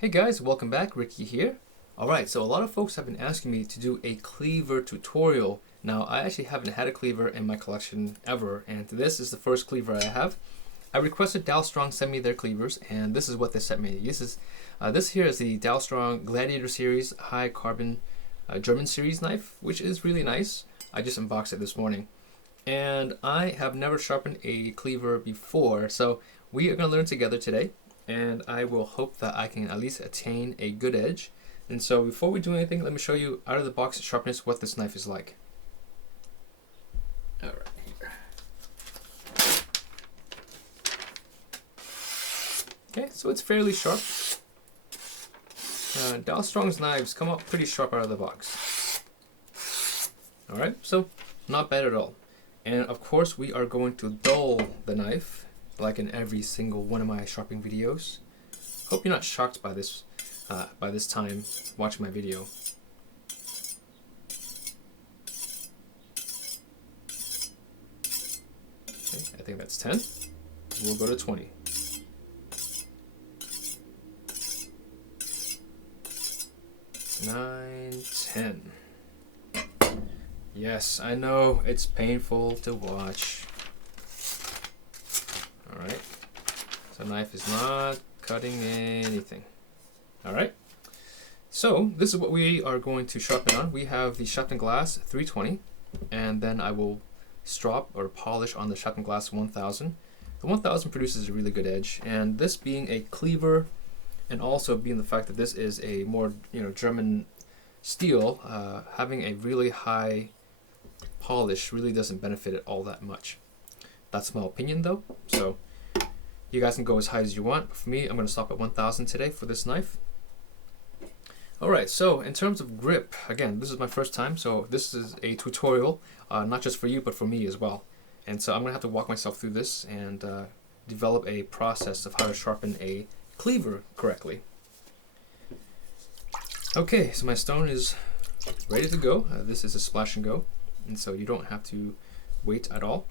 Hey guys, welcome back. Ricky here. Alright, so a lot of folks have been asking me to do a cleaver tutorial. Now, I actually haven't had a cleaver in my collection ever, and this is the first cleaver I have. I requested Dow Strong send me their cleavers, and this is what they sent me. This here is the Dow Strong Gladiator Series High Carbon German Series knife, which is really nice. I just unboxed it this morning. And I have never sharpened a cleaver before, so we are going to learn together today. And I will hope that I can at least attain a good edge. And so before we do anything, let me show you out of the box sharpness what this knife is like. All right, here. Okay, so it's fairly sharp. Dow Strong's knives come out pretty sharp out of the box. All right, so not bad at all. And of course, we are going to dull the knife, like in every single one of my sharpening videos. Hope you're not shocked by this time watching my video. Okay, I think that's 10. We'll go to 20. Nine, 10. Yes, I know it's painful to watch. Alright, so knife is not cutting anything. Alright, so this is what we are going to sharpen on. We have the sharpened glass 320, and then I will strop or polish on the sharpened glass 1000. The 1000 produces a really good edge, and this being a cleaver, and also being the fact that this is a more German steel, having a really high polish really doesn't benefit it all that much. That's my opinion though, so you guys can go as high as you want. For me, I'm going to stop at 1000 today for this knife. Alright, so in terms of grip, again, this is my first time, so this is a tutorial, not just for you, but for me as well. And so I'm going to have to walk myself through this and develop a process of how to sharpen a cleaver correctly. Okay, so my stone is ready to go. This is a splash and go, and so you don't have to wait at all.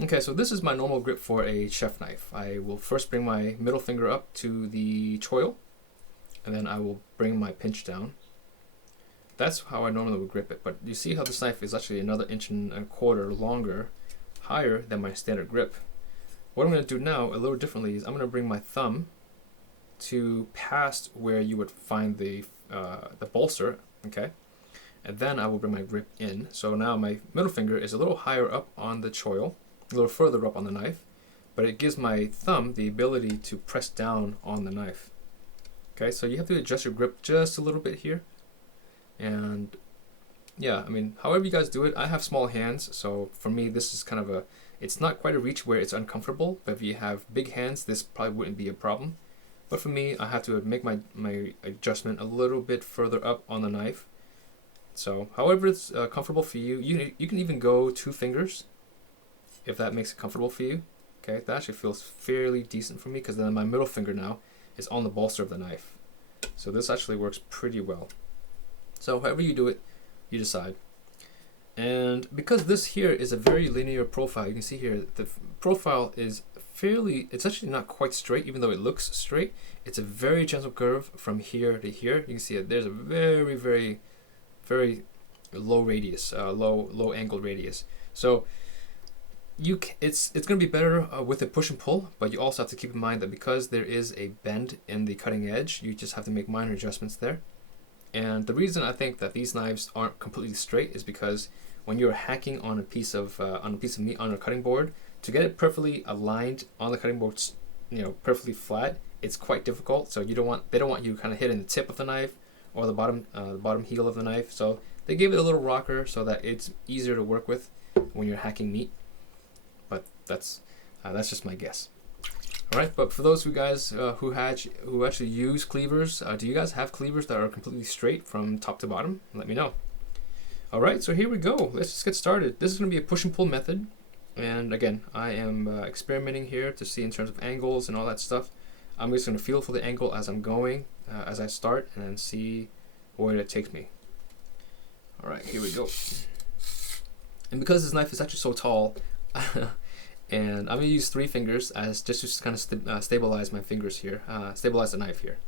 Okay, so this is my normal grip for a chef knife. I will first bring my middle finger up to the choil, and then I will bring my pinch down. That's how I normally would grip it, but you see how this knife is actually another 1.25 inches longer, higher than my standard grip. What I'm going to do now, a little differently, is I'm going to bring my thumb to past where you would find the bolster, okay? And then I will bring my grip in. So now my middle finger is a little higher up on the choil, a little further up on the knife, but it gives my thumb the ability to press down on the knife. Okay, so you have to adjust your grip just a little bit here. And yeah, I mean, however you guys do it, I have small hands, so for me this is kind of it's not quite a reach where it's uncomfortable, but if you have big hands, this probably wouldn't be a problem. But for me, I have to make my adjustment a little bit further up on the knife. So however it's comfortable for you, you can even go 2 fingers if that makes it comfortable for you. Okay, that actually feels fairly decent for me because then my middle finger now is on the bolster of the knife. So this actually works pretty well. So however you do it, you decide. And because this here is a very linear profile, you can see here the profile is it's actually not quite straight, even though it looks straight. It's a very gentle curve from here to here. You can see it. There's a very, very, very low radius, low angle radius. So it's going to be better with a push and pull, but you also have to keep in mind that because there is a bend in the cutting edge, you just have to make minor adjustments there. And the reason I think that these knives aren't completely straight is because when you're hacking on a piece of meat on a cutting board, to get it perfectly aligned on the cutting board, perfectly flat, it's quite difficult. So they don't want you kind of hitting the tip of the knife or the bottom heel of the knife. So they gave it a little rocker so that it's easier to work with when you're hacking meat. But that's just my guess. All right, but for those of you guys who actually use cleavers, do you guys have cleavers that are completely straight from top to bottom? Let me know. All right, so here we go. Let's just get started. This is going to be a push and pull method. And again, I am experimenting here to see in terms of angles and all that stuff. I'm just going to feel for the angle as I'm going, as I start, and then see where it takes me. All right, here we go. And because this knife is actually so tall, and I'm going to use 3 fingers as just to kind of stabilize my fingers here, stabilize the knife here.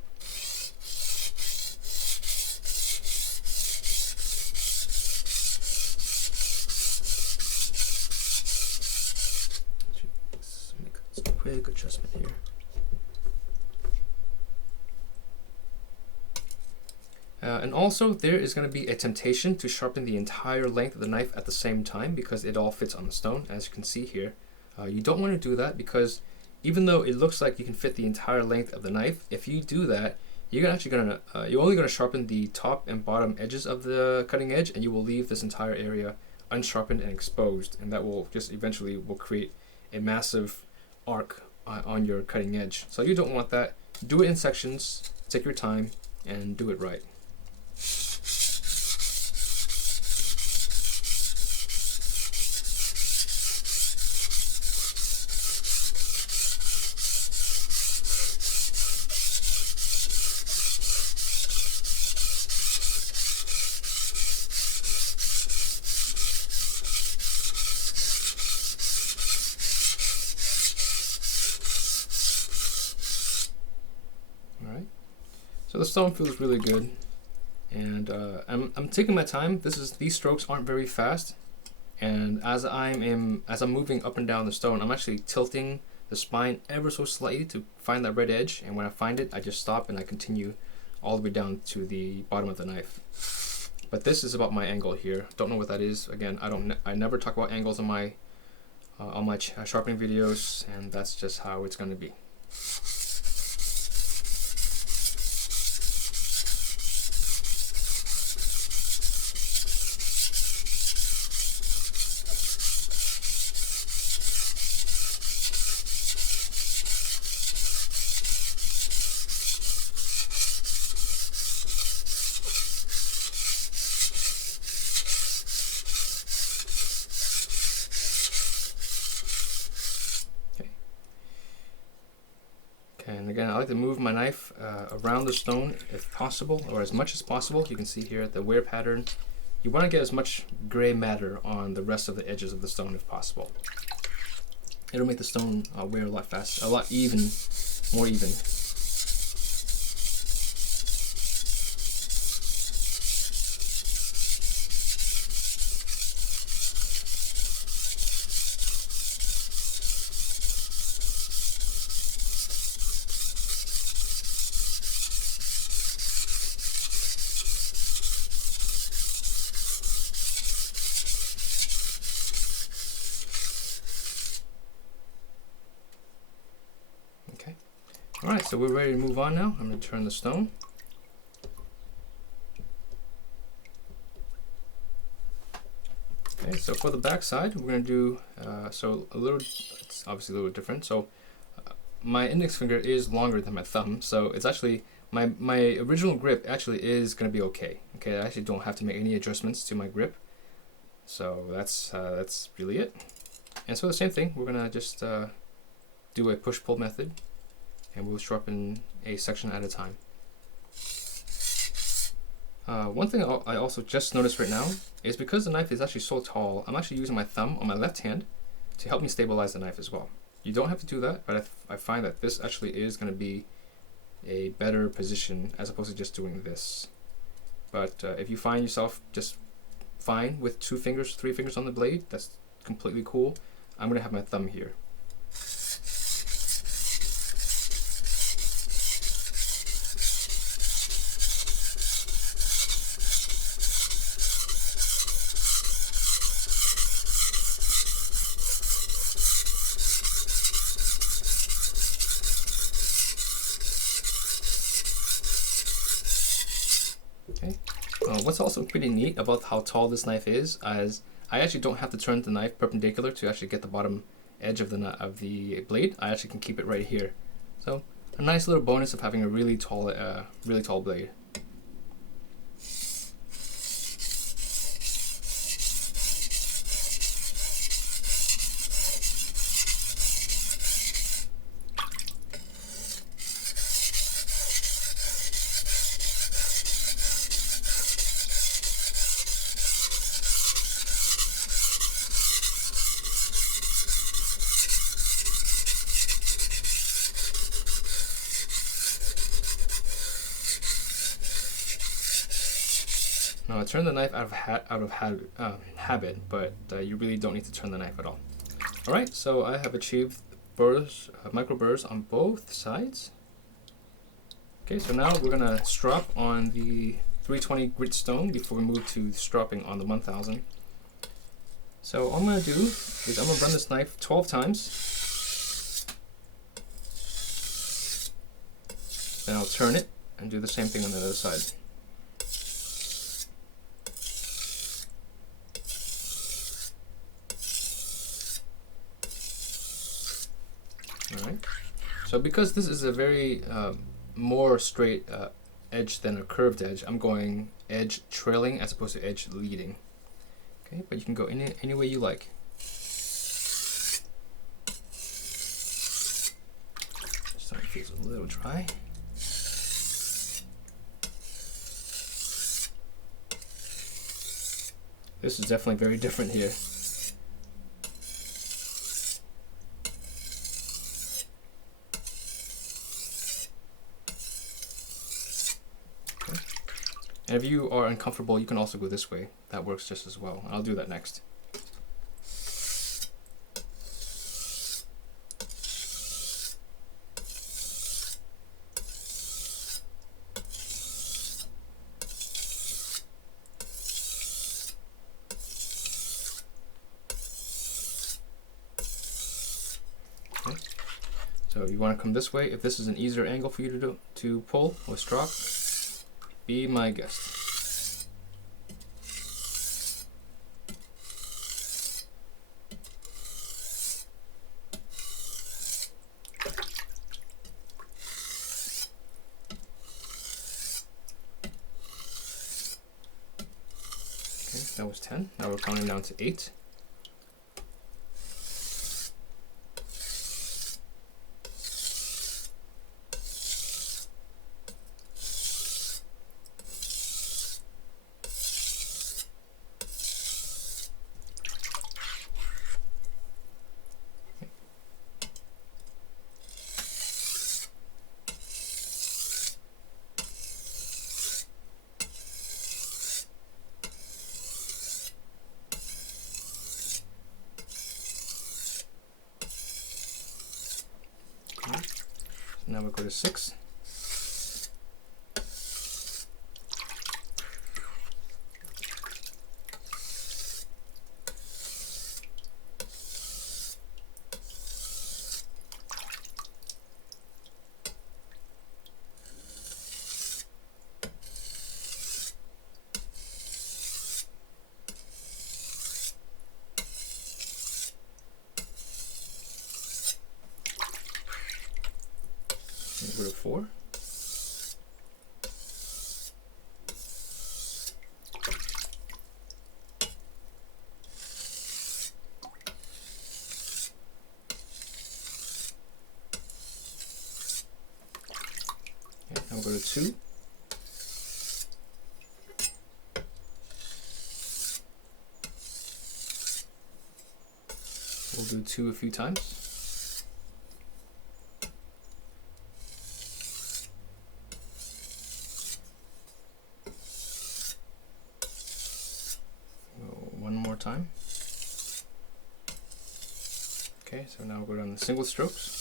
big adjustment here. And also there is going to be a temptation to sharpen the entire length of the knife at the same time because it all fits on the stone, as you can see here. You don't want to do that because even though it looks like you can fit the entire length of the knife, if you do that, you're only going to sharpen the top and bottom edges of the cutting edge, and you will leave this entire area unsharpened and exposed, and that will just eventually will create a massive arc on your cutting edge. So you don't want that. Do it in sections, take your time, and do it right. So the stone feels really good, and I'm taking my time. These strokes aren't very fast, and as I'm moving up and down the stone, I'm actually tilting the spine ever so slightly to find that red edge. And when I find it, I just stop and I continue all the way down to the bottom of the knife. But this is about my angle here. Don't know what that is. Again, I never talk about angles on my sharpening videos, and that's just how it's going to be. And again, I like to move my knife around the stone if possible, or as much as possible. You can see here the wear pattern. You want to get as much gray matter on the rest of the edges of the stone if possible. It'll make the stone wear a lot faster, more even. Alright, so we're ready to move on now. I'm going to turn the stone. Okay, so for the back side, we're going to do, it's obviously a little different. So my index finger is longer than my thumb, so it's actually, my original grip actually is going to be okay. Okay, I actually don't have to make any adjustments to my grip. So that's really it. And so the same thing, we're going to just do a push-pull method, and we'll sharpen a section at a time. One thing I also just noticed right now is because the knife is actually so tall, I'm actually using my thumb on my left hand to help me stabilize the knife as well. You don't have to do that, but I find that this actually is going to be a better position as opposed to just doing this. But if you find yourself just fine with 2 fingers, 3 fingers on the blade, that's completely cool. I'm going to have my thumb here. Okay. What's also pretty neat about how tall this knife is I actually don't have to turn the knife perpendicular to actually get the bottom edge of the blade. I actually can keep it right here. So a nice little bonus of having a really tall blade. Now I turn the knife out of habit, but you really don't need to turn the knife at all. Alright, so I have achieved burrs, micro burrs on both sides. Okay, so now we're gonna strop on the 320 grit stone before we move to stropping on the 1000. So all I'm gonna do is I'm gonna run this knife 12 times. Then I'll turn it and do the same thing on the other side. Alright, so because this is a very more straight edge than a curved edge, I'm going edge trailing as opposed to edge leading. Okay, but you can go any way you like. This time it feels a little dry. This is definitely very different here. And if you are uncomfortable, you can also go this way. That works just as well. I'll do that next. Okay. So you want to come this way. If this is an easier angle for you to pull or strop, be my guest. Okay, that was 10. Now we're counting down to 8. Now we'll go to 6. Go to 4. Okay, now we'll go to 2. We'll do 2 a few times. One more time. Okay, so now we'll go down the single strokes.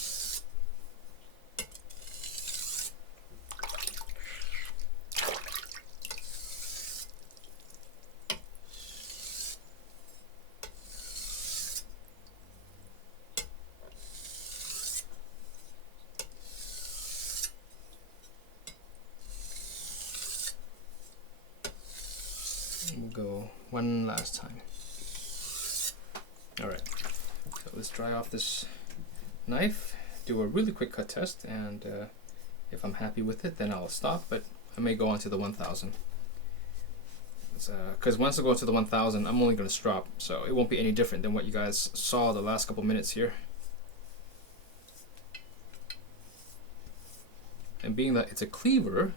We'll go one last time. Alright, so let's dry off this knife, do a really quick cut test, and if I'm happy with it, then I'll stop, but I may go on to the 1000. Because once I go to the 1000, I'm only going to strop, so it won't be any different than what you guys saw the last couple minutes here. And being that it's a cleaver,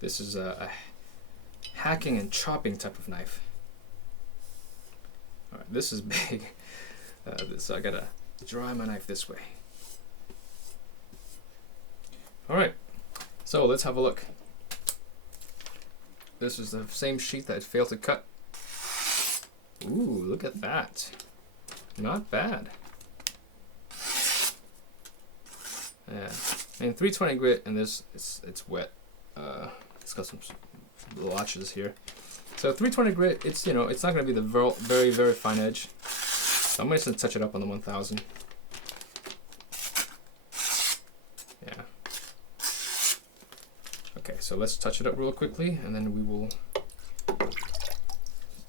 this is a hacking and chopping type of knife. Alright, this is big. So I gotta dry my knife this way. Alright, so let's have a look. This is the same sheet that I failed to cut. Ooh, look at that. Not bad. Yeah, and 320 grit, and this it's wet. It's got some blotches here. So 320 grit, it's it's not going to be the very fine edge. So I'm going to touch it up on the 1000. Yeah. Okay, so let's touch it up real quickly, and then we will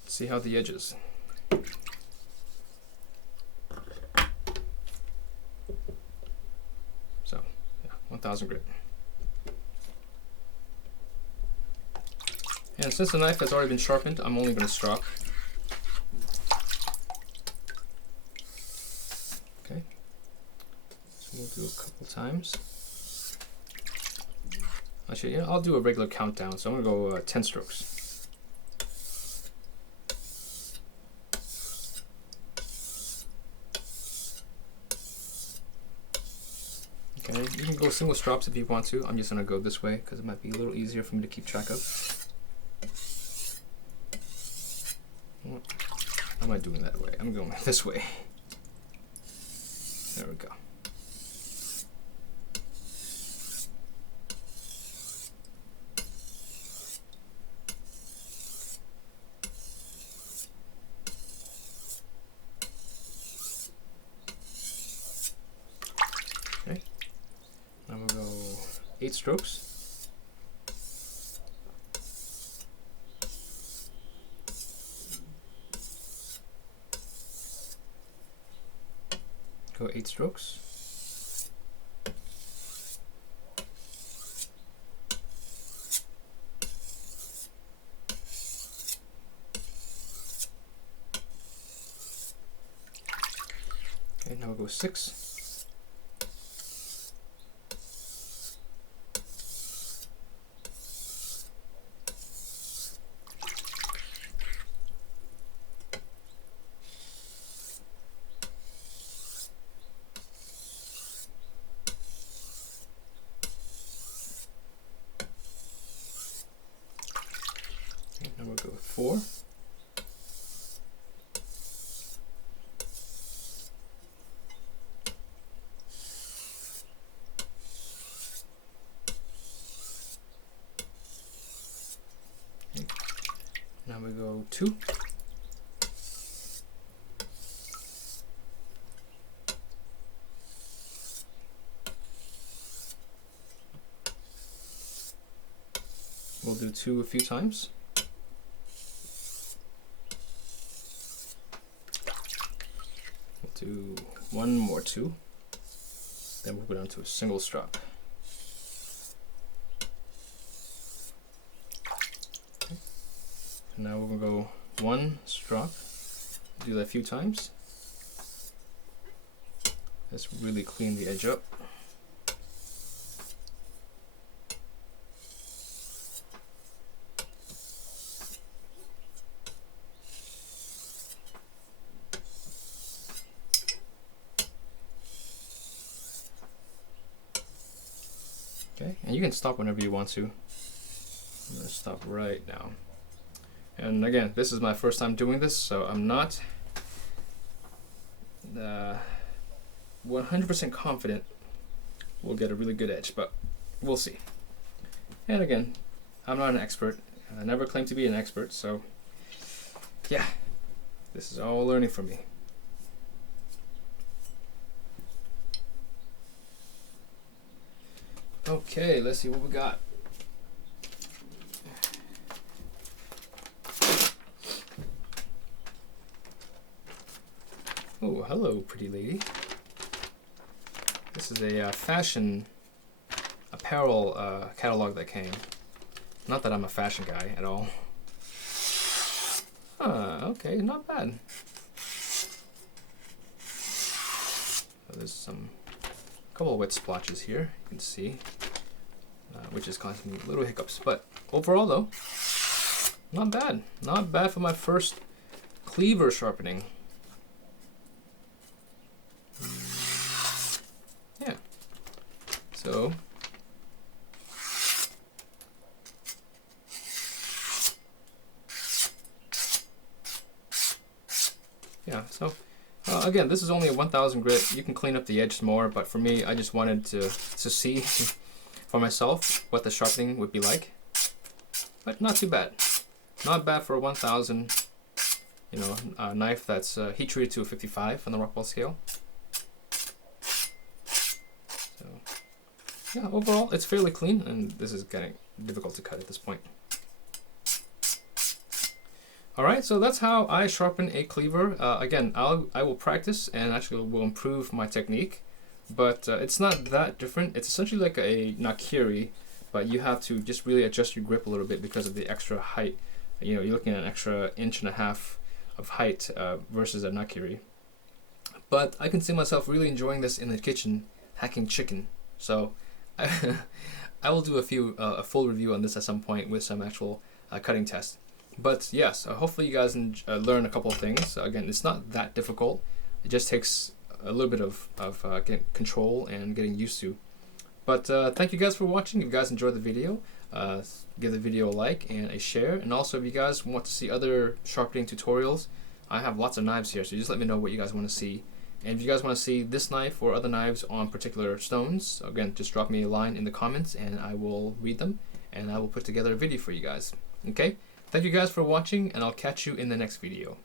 see how the edges. So, yeah, 1000 grit. And since the knife has already been sharpened, I'm only going to strop. Okay. So we'll do a couple times. Actually, I'll do a regular countdown. So I'm going to go 10 strokes. Okay, you can go single strops if you want to. I'm just going to go this way because it might be a little easier for me to keep track of. How am I doing that way? I'm going this way. There we go. Okay. Now we'll go 8 strokes. Go 8 strokes. Okay, now we'll go 6. Now we'll go 4. Okay. Now we go 2. We'll do 2 a few times. Do 1 more 2, then we'll go down to a single strop. Okay. And now we're going to go 1 strop, do that a few times. Let's really clean the edge up. Okay, and you can stop whenever you want to. I'm going to stop right now. And again, this is my first time doing this, so I'm not 100% confident we'll get a really good edge, but we'll see. And again, I'm not an expert. I never claimed to be an expert, so yeah, this is all learning for me. Okay, let's see what we got. Oh, hello, pretty lady. This is a fashion apparel catalog that came. Not that I'm a fashion guy at all. Okay, not bad. So there's a couple of wet splotches here, you can see, which is causing me little hiccups. But overall, though, not bad. Not bad for my first cleaver sharpening. Yeah. So yeah, so Again, this is only a 1000 grit. You can clean up the edges more, but for me, I just wanted to see for myself what the sharpening would be like. But not too bad. Not bad for a 1000, you know, knife that's heat treated to a 55 on the Rockwell scale. So, yeah, overall, it's fairly clean, and this is getting difficult to cut at this point. Alright, so that's how I sharpen a cleaver. Again, I will practice and actually will improve my technique, but it's not that different. It's essentially like a nakiri, but you have to just really adjust your grip a little bit because of the extra height. You know, you're looking at an extra 1.5 inches of height versus a nakiri. But I can see myself really enjoying this in the kitchen, hacking chicken. So I will do a full review on this at some point with some actual cutting tests. But yes, hopefully you guys learn a couple of things. Again, it's not that difficult. It just takes a little bit of getting control and getting used to. But thank you guys for watching. If you guys enjoyed the video, give the video a like and a share. And also, if you guys want to see other sharpening tutorials, I have lots of knives here, so just let me know what you guys want to see. And if you guys want to see this knife or other knives on particular stones, again, just drop me a line in the comments and I will read them and I will put together a video for you guys. Okay? Thank you guys for watching, and I'll catch you in the next video.